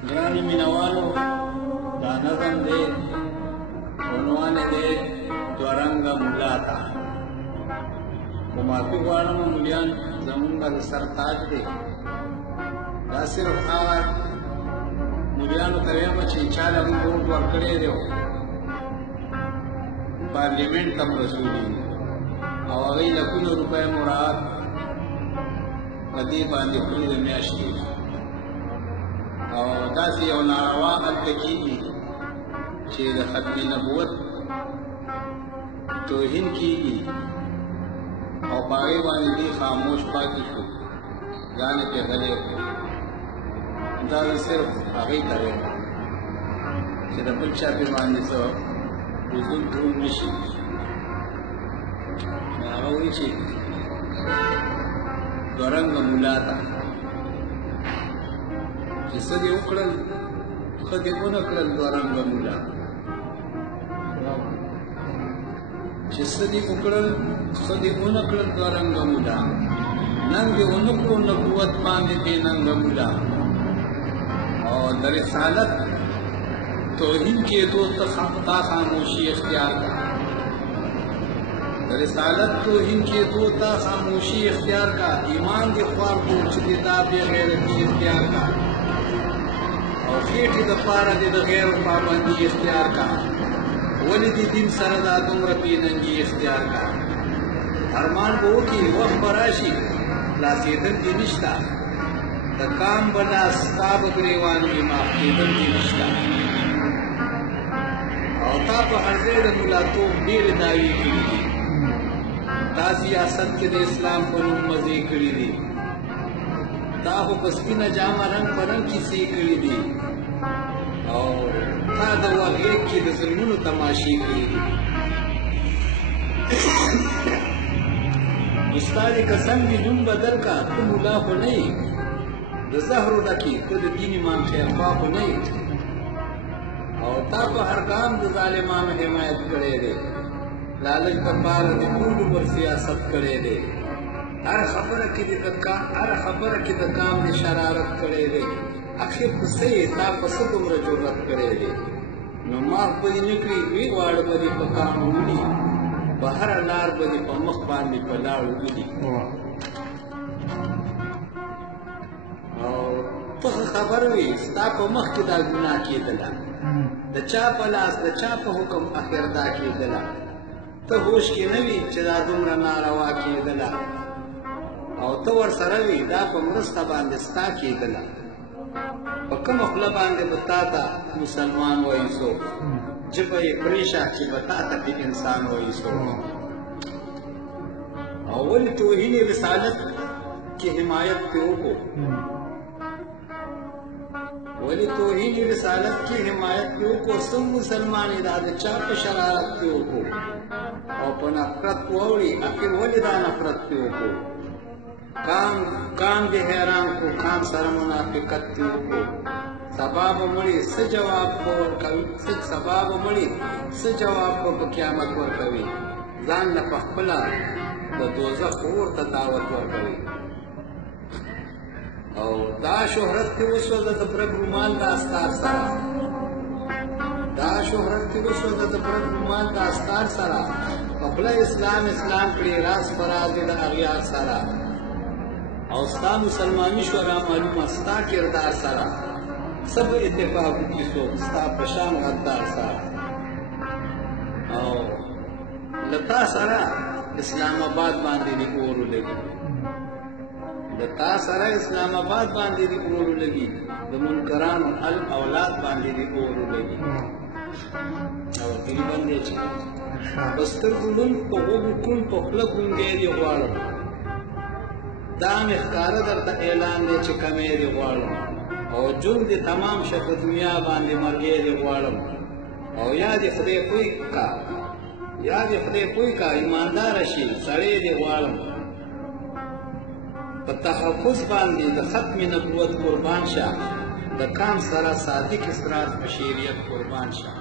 ग्रानी मिनवालो दा नज़म दे उन्वान दे द्वरंग मुलाता माफी वाला मुलियान जमुंगा सरताज दे दा सिर्फ मुलियान तरिया बची चाला वोट वर्कड़े दे पार्लियामेंट तम रसूली और अगई लखनऊ रुपए मुराद कदी बांधी खुली दमियाश्ती और दासी और नारवा अल्तकीगी चेद खत्मी नबूवत तोहिन कीगी और पागे वाली भी खामोश पाकी को जाने के गले को दादा सिर्फ आगे करे चेद बच्चा भी बांधी सो बुजुर्ग ढूंढ मिशी मैं आवाज़ ची द्वरंग मुलाता जिससे उकड़ल खदे उनकड़ल द्वरंग मुला जिससे उकड़ल खदे उनकड़ल द्वरंग मुला नंगे उनको नबूवत बांधे दे नंग मुला और दरसालत तौहीद के दो तखता खामोशी इख्तियार का रिसालत तौहीद के दो ता खामोशी इख्तियार का ईमान के ख्वार को चुदिता बेगैरती इख्तियार का और खेटी दफारा दे गैर पाबंदी इख्तियार का वलिदी दिन सरदा तुमर पीनंगी इख्तियार का अरमान वो की वह बराशी लासीदन की निश्ता द काम बना स्ताब ग्रेवान की माफीदन की निश्ता और ताप हरजेर मुला तो बीर दाई की सियासत के दे इस्लाम पर मजे करी दी ताहो बस्ती न जामा रंग परंग की सी करी दी और था दवा एक की दजलमुन तमाशी करी दी उस्ताद कसम भी जुम बदल का तुम उला हो नहीं दजहर रखी खुद दीन इमाम खैर हो नहीं और ताप हर काम द जालिमा में हिमायत करे दे लालच कपार खूब पर सियासत करे दे हर खबर की काम ने शरारत करे दे आखिर से ता पसंद उम्र जरूरत करे दे नमाज बदी निकली वी वाड़ बदी पकाम उड़ी बाहर नार बदी पमख बांधी पलाड़ उड़ी और तो खबर हुई ता पमख की दा गुनाह की दला द चा पलास द चा हुक्म आखिर दा की दला तो होश की नवी चदा दुमरा नारवा की दला और तो वर सरवी दा पमरस्ता बांधस्ता की दला पक्का मखला बांधे बताता मुसलमान वही सो जब ये परेशा की बताता कि इंसान वही सो और वही तौहीद रिसालत की हिमायत क्यों को वली तौहीद रिसालत की हिमायत क्यों को सब मुसलमान इराद चाप शरारत क्यों को और पना नफरत कोड़ी आखिर वलिदा नफरत क्यों को काम दे हैरान को काम सर मुनाफिकत क्यों को सबाब मड़ी से जवाब को कवि से सबाब मड़ी से जवाब को क़यामत वर कवि जान न पखला तो दोज़ख और ततावत वर कवि और दा शोहरत के उस वक्त प्रभु रुमाल का अस्तार सरा दा शोहरत के उस वक्त प्रभु रुमाल का अस्तार सरा अपना इस्लाम के रास फराज अगियार सारा और सा मुसलमानी शोरा मालूम अस्ता किरदार सारा सब इत्तेफाक की सो सा पशान गद्दार सारा और लता सारा इस्लामाबाद बांधी दी ओर लगी लता सारा इस्लामाबाद बांधी दी ओर लगी द मुनकरान अल औलाद बांधी दी ओर लगी और तेरी बंदे बस्तर गुलुन पगुकुन पखलक गुंगेरी वालो दाम इख्तार दर ऐलान दे चिकमेरी वालो और जुम दे तमाम शक दुनिया बांधे मरगेरी वालो और याद खुदे कोई का ईमानदार शी सड़े दे वालो तहफ़्फ़ुज़ बांधी द खत्म नबूवत कुर्बान शाह द काम सरा सादिक इसरार बशीरियत कुर्बान शाह